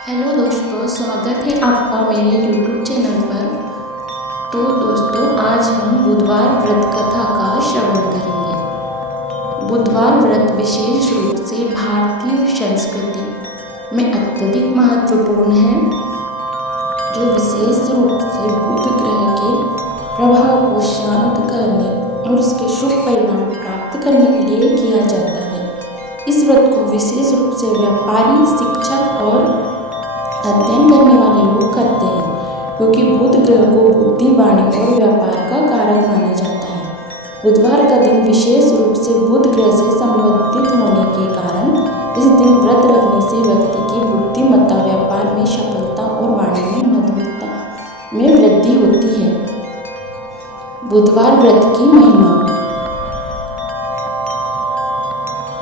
Hello दोस्तों, स्वागत है आपका मेरे YouTube चैनल पर। तो दोस्तों, आज हम बुधवार व्रत कथा का श्रवण करेंगे। बुधवार व्रत विशेष रूप से भारतीय संस्कृति में अत्यधिक महत्वपूर्ण है, जो विशेष रूप से बुध ग्रह के प्रभाव को शांत करने और उसके शुभ परिणाम प्राप्त करने के लिए किया जाता है। इस व्रत को विशेष रूप से व्यापारी, शिक्षक और अध्ययन करने वाले लोग करते हैं, क्योंकि बुध ग्रह को बुद्धि, वाणी और व्यापार का कारक माना जाता है। बुधवार का दिन विशेष रूप से बुध ग्रह से संबंधित होने के कारण इस दिन व्रत रखने से व्यक्ति की बुद्धिमत्ता, व्यापार में सफलता और वाणी में मधुरता में वृद्धि होती है। बुधवार व्रत की महिमा।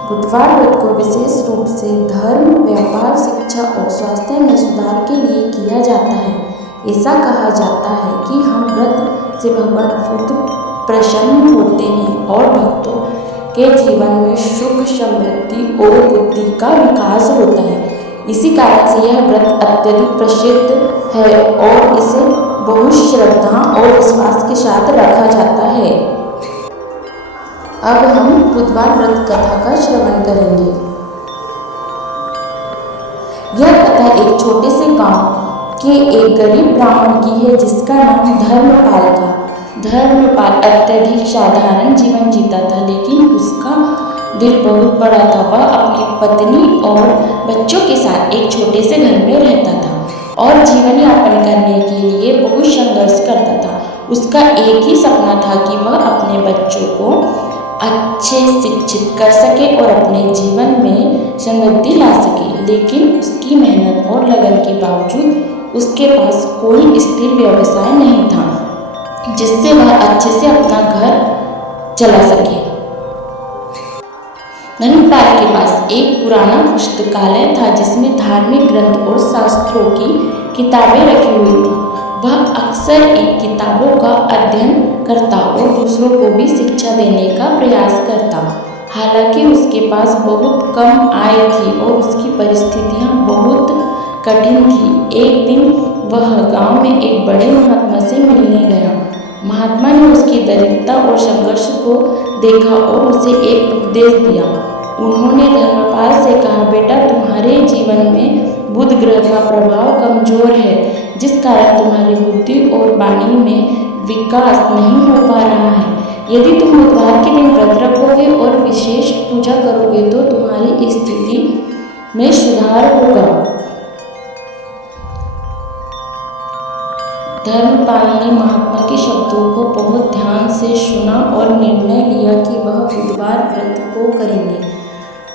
बुधवार व्रत को विशेष रूप से धर्म, व्यापार, शिक्षा और स्वास्थ्य में सुधार के लिए किया जाता है। ऐसा कहा जाता है कि हम व्रत से भगवान बुद्ध प्रसन्न होते हैं और भक्तों के जीवन में सुख, समृद्धि और बुद्धि का विकास होता है। इसी कारण से यह व्रत अत्यधिक प्रसिद्ध है और इसे बहुत श्रद्धा और विश्वास के साथ रखा जाता है। अब हम बुधवार व्रत कथा का श्रवण करेंगे। यह कथा एक छोटे से गांव के एक गरीब ब्राह्मण की है, जिसका नाम धर्मपाल था। धर्मपाल अत्यधिक साधारण जीवन जीता था, लेकिन उसका दिल बहुत बड़ा था। वह अपनी पत्नी और बच्चों के साथ एक छोटे से घर में रहता था और जीवन यापन करने के लिए बहुत संघर्ष करता था। उसका एक ही सपना था कि वह अपने बच्चों को अच्छे शिक्षित कर सके और अपने जीवन में समृद्धि ला सके, लेकिन उसकी मेहनत और लगन के बावजूद उसके पास कोई स्थिर व्यवसाय नहीं था, जिससे वह अच्छे से अपना घर चला सके। धर्मपाल के पास एक पुराना पुस्तकालय था, जिसमें धार्मिक ग्रंथ और शास्त्रों की किताबें रखी हुई थी। वह अक्सर इन किताबों का अध्ययन करता और दूसरों को भी शिक्षा देने का प्रयास करता। हालांकि उसके पास बहुत कम आय थी और उसकी परिस्थितियां बहुत कठिन थी। एक दिन वह गांव में एक बड़े महात्मा से मिलने गया। महात्मा ने उसकी दरिद्रता और संघर्ष को देखा और उसे एक उपदेश दिया। उन्होंने धर्मपाल से कहा, बेटा, तुम्हारे जीवन में बुध ग्रह का प्रभाव कमजोर है, जिस कारण तुम्हारी बुद्धि और वाणी में विकास नहीं हो पा रहा है। यदि तुम बुधवार के दिन व्रत रखोगे और विशेष पूजा करोगे तो तुम्हारी स्थिति में सुधार होगा। धर्मपाल ने महात्मा के शब्दों को बहुत ध्यान से सुना और निर्णय लिया कि वह बुधवार व्रत को करेंगे।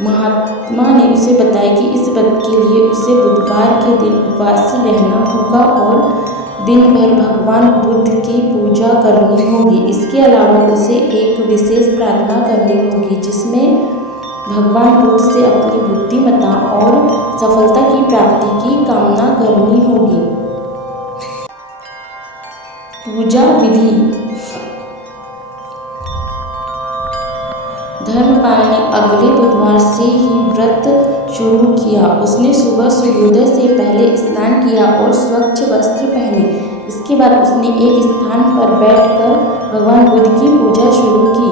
महात्मा ने उसे बताया कि इस व्रत के लिए उसे बुधवार के दिन उपवास रहना होगा और दिन भर भगवान बुद्ध की पूजा करनी होगी। इसके अलावा उसे एक विशेष प्रार्थना करनी होगी, जिसमें भगवान बुद्ध से अपनी बुद्धिमत्ता और सफलता की प्राप्ति की कामना करनी होगी। पूजा विधि। धर्मपाल ने अगले बुधवार से ही व्रत शुरू किया। उसने सुबह सूर्योदय से पहले स्नान किया और स्वच्छ वस्त्र पहने। इसके बाद उसने एक स्थान पर बैठकर भगवान बुद्ध की पूजा शुरू की।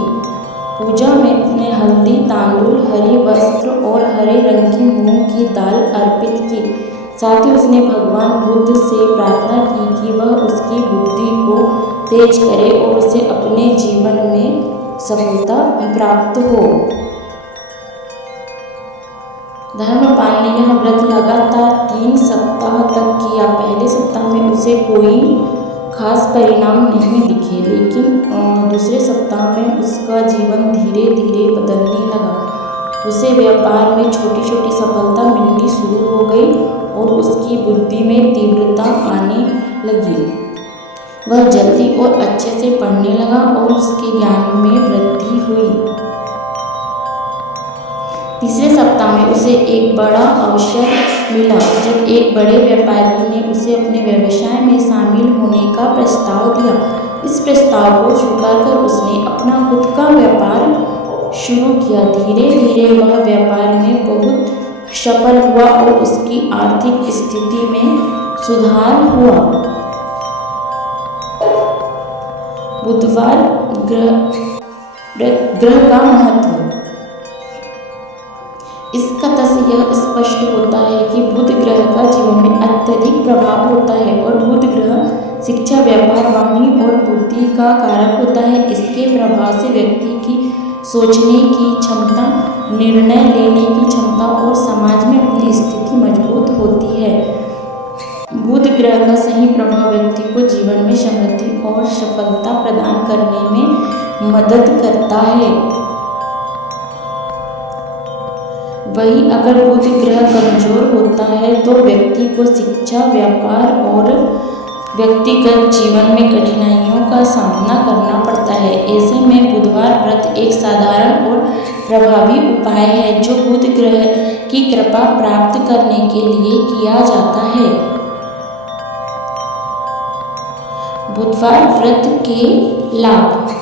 पूजा में उसने हल्दी, तांदूल, हरे वस्त्र और हरे रंग की मूंग की दाल अर्पित की। साथ ही उसने भगवान बुद्ध से प्रार्थना की कि वह उसकी बुद्धि को तेज करे और उसे अपने जीवन में सफलता प्राप्त हो। धर्मपाल ने यह व्रत लगातार 3 सप्ताह तक किया। पहले सप्ताह में उसे कोई खास परिणाम नहीं दिखे, लेकिन दूसरे सप्ताह में उसका जीवन धीरे धीरे बदलने लगा। उसे व्यापार में छोटी छोटी सफलता मिलनी शुरू हो गई और उसकी बुद्धि में तीव्रता आने लगी। वह जल्दी और अच्छे से पढ़ने लगा और उसके ज्ञान में वृद्धि हुई। तीसरे सप्ताह में उसे एक बड़ा अवसर मिला, जब एक बड़े व्यापारी ने उसे अपने व्यवसाय में शामिल होने का प्रस्ताव दिया। इस प्रस्ताव को स्वीकार कर उसने अपना खुद का व्यापार शुरू किया। धीरे धीरे वह व्यापार में बहुत सफल हुआ और उसकी आर्थिक स्थिति में सुधार हुआ। बुधवार ग्रह का महत्व। इस कथा से यह स्पष्ट होता है कि बुध ग्रह का जीवन में अत्यधिक प्रभाव होता है और बुध ग्रह शिक्षा, व्यापार, वाणी और बुद्धि का कारक होता है। इसके प्रभाव से व्यक्ति की सोचने की क्षमता, निर्णय लेने की क्षमता और समाज में अपनी स्थिति मजबूत होती है। बुध ग्रह का सही प्रभाव व्यक्ति को जीवन में समृद्धि और सफलता प्रदान करने में मदद करता है। वहीं अगर बुध ग्रह कमजोर होता है तो व्यक्ति को शिक्षा, व्यापार और व्यक्तिगत जीवन में कठिनाइयों का सामना करना पड़ता है। ऐसे में बुधवार व्रत एक साधारण और प्रभावी उपाय है जो बुध ग्रह की कृपा प्राप्त करने के लिए किया जाता है। बुधवार व्रत के लाभ।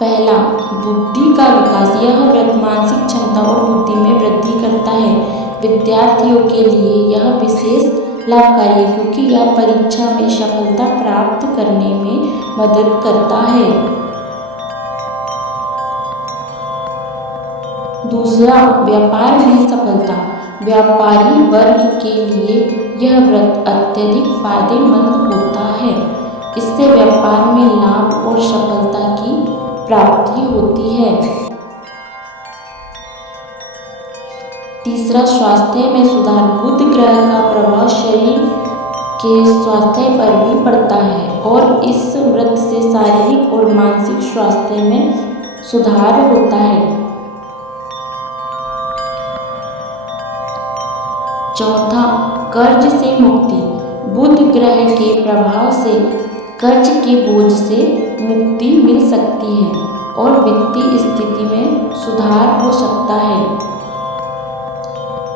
पहला, बुद्धि का विकास। यह व्रत मानसिक क्षमता और बुद्धि में वृद्धि करता है। विद्यार्थियों के लिए यह विशेष लाभकारी है क्योंकि यह परीक्षा में सफलता प्राप्त करने में मदद करता है। दूसरा, व्यापार में सफलता। व्यापारी वर्ग के लिए यह व्रत अत्यधिक फायदेमंद होता है। इससे व्यापार में लाभ और सफलता की प्राप्ति होती है। तीसरा, स्वास्थ्य में सुधार। बुध ग्रह का प्रभाव शरीर के स्वास्थ्य पर भी पड़ता है और इस व्रत से शारीरिक और मानसिक स्वास्थ्य में सुधार होता है। चौथा, कर्ज से मुक्ति। बुध ग्रह के प्रभाव से कर्ज के बोझ से मुक्ति मिल सकती है और वित्तीय स्थिति में सुधार हो सकता है।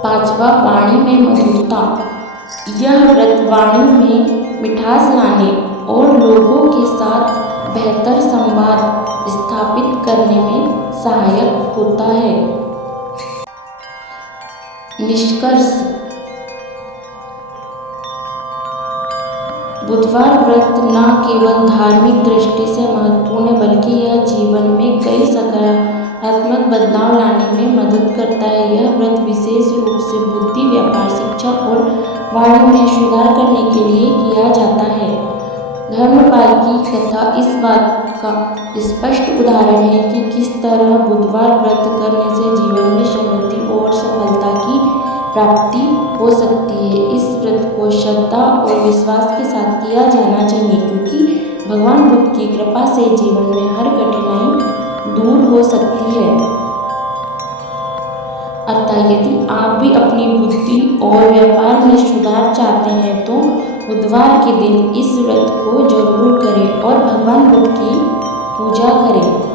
पांचवा, वाणी में मधुरता। यह व्रत वाणी में मिठास लाने और लोगों के साथ बेहतर संवाद स्थापित करने में सहायक होता है। निष्कर्ष। बुधवार व्रत न केवल धार्मिक दृष्टि से महत्वपूर्ण है बल्कि यह जीवन में कई सकारात्मक बदलाव लाने में मदद करता है। यह व्रत विशेष रूप से बुद्धि, व्यापार, शिक्षा और वाणी में सुधार करने के लिए किया जाता है। धर्मपाल की कथा इस बात का स्पष्ट उदाहरण है कि किस तरह बुधवार व्रत करने से जीवन में समृद्धि और सफलता की प्राप्ति हो सकती है। इस व्रत को श्रद्धा और विश्वास के साथ किया जाना चाहिए क्योंकि भगवान बुद्ध की कृपा से जीवन में हर कठिनाई दूर हो सकती है। अतः यदि आप भी अपनी बुद्धि और व्यापार में सुधार चाहते हैं तो बुधवार के दिन इस व्रत को जरूर करें और भगवान बुद्ध की पूजा करें।